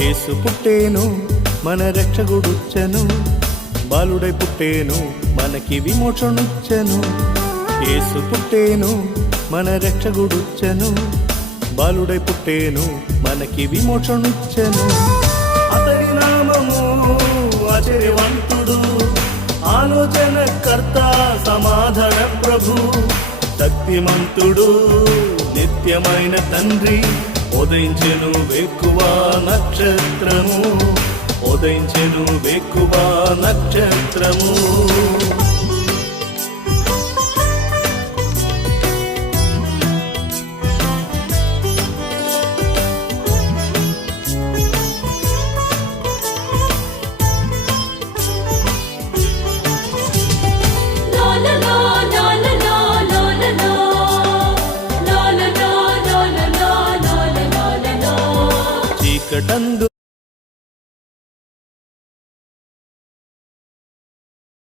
యేసు పుట్టేను మన రక్షకుడుచ్చెను, బాలుడై పుట్టేను మనకి విమోచనుచ్చెను. యేసు పుట్టేను మన రక్షకుడుచ్చెను, బాలుడై పుట్టేను మనకి విమోచనుచ్చెను. అతని నామము ఆశ్చర్యవంతుడు, ఆలోచనకర్త, సమాధాన ప్రభు, శక్తిమంతుడు, నిత్యమైన తండ్రి. ఉదయించెను వేకువ నక్షత్రము, ఉదయించెను వేకువ నక్షత్రము.